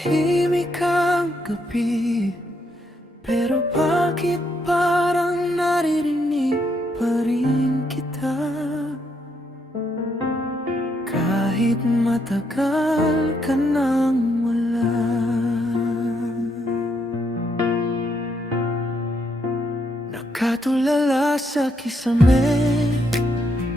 Tahimik ang gabi, pero bakit parang naririnig pa rin kita? Kahit matagal ka nang wala. Nakatulala sa kisame,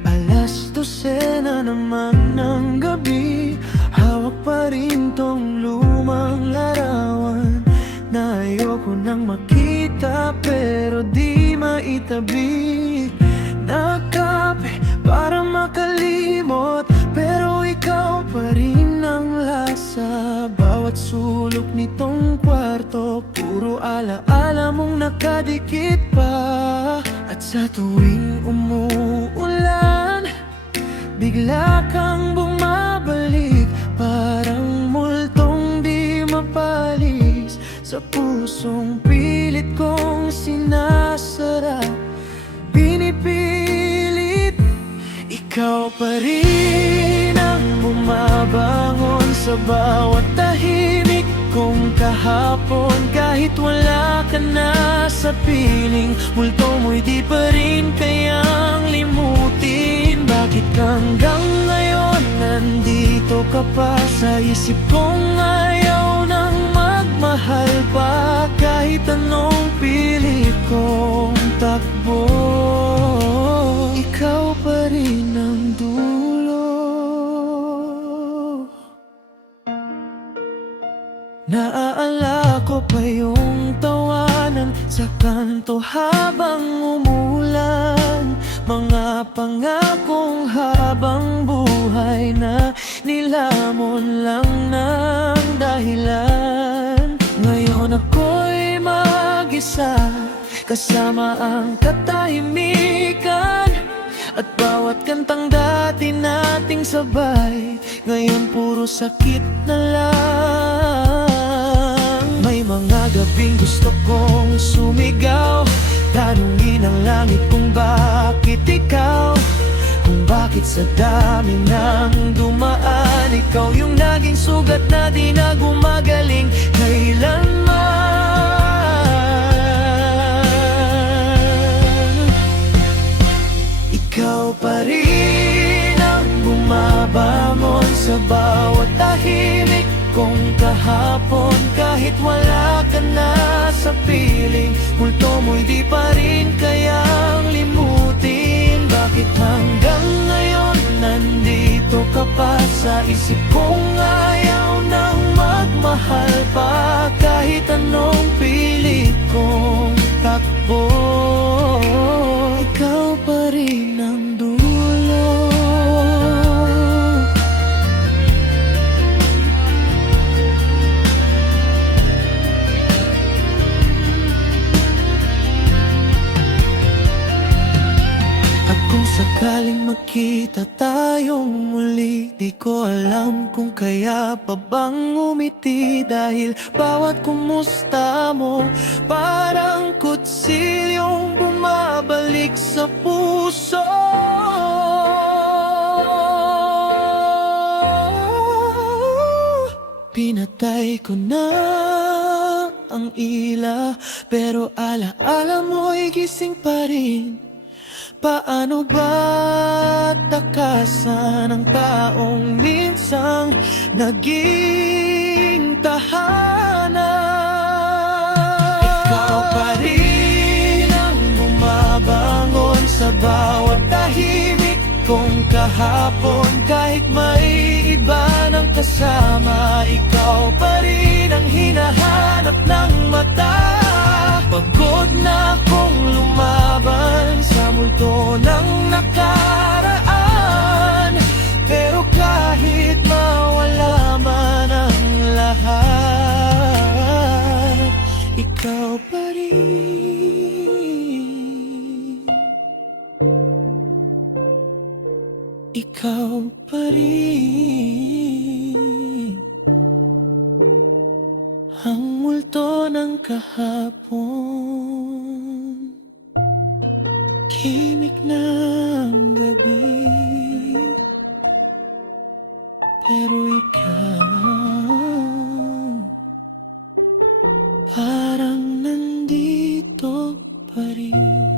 alas 12 na naman ng gabi. Hawak pa rin tong lumang larawan na ayoko nang makita pero di maitabi. Nagkape para makalimot, pero ikaw pa rin ang lasa. Bawat sulok nitong kwarto, puro alaala mong nakadikit pa. At sa tuwing umuulan, bigla kang bumabalik, parang multong di mapalis sa pusong pilit kong sinasara. Pinipilit, ikaw pa rin ang bumabangon sa bawat tahimik kong kahapon. Kahit wala ka na sa piling, multo mo'y di pa rin kayang limutin. Bakit hanggang ngayon nandito ka pa sa isip kong ayaw nang magmahal pa? Kahit anong pilit kong takbo, ikaw pa rin ang dulo. Naaalala ko pa yung tawanan sa kanto habang umulan. Mga pangakong habang buhay na nilamon lang ng dahilan. Ngayon ako'y mag-isa kasama ang katahimikan, at bawat kantang dati nating sabay ngayon puro sakit na lang. May mga gabing gusto kong sumigaw, tanungin ang langit kung bakit ikaw, kung bakit sa dami ng dumaan, ikaw yung naging sugat na di na gumagaling kailanman. Ikaw pa rin ang bumabangon sa bawat tahimik kong kahapon. Kahit wala ka na sa piling, multo mo'y di pa rin kayang limutin. Bakit hanggang ngayon nandito ka pa sa isip kong ayaw nang magmahal pa? Kahit anong pilit kong takbo, ikaw pa rin ang dulo. At kung sakaling magkita tayong muli, di ko alam kung kaya pa bang umiti. Dahil bawat kumusta mo parang kutsilyong bumabalik sa puso. Pinatay ko na ang ila, pero alaala mo'y gising pa rin. Paano ba takasan ang taong minsang naging tahanan? Ikaw pa rin ang bumabangon sa bawat tahimik kong kahapon. Kahit may iba ng kasama, ikaw pa rin ang hinahanap ng mata. Pagod na akong lumaban sa multo ng nakaraan, pero kahit mawala man ang lahat, ikaw pa rin. Ikaw pa rin ang multo ng kahapon. Tahimik ng gabi, pero ikaw pa rin.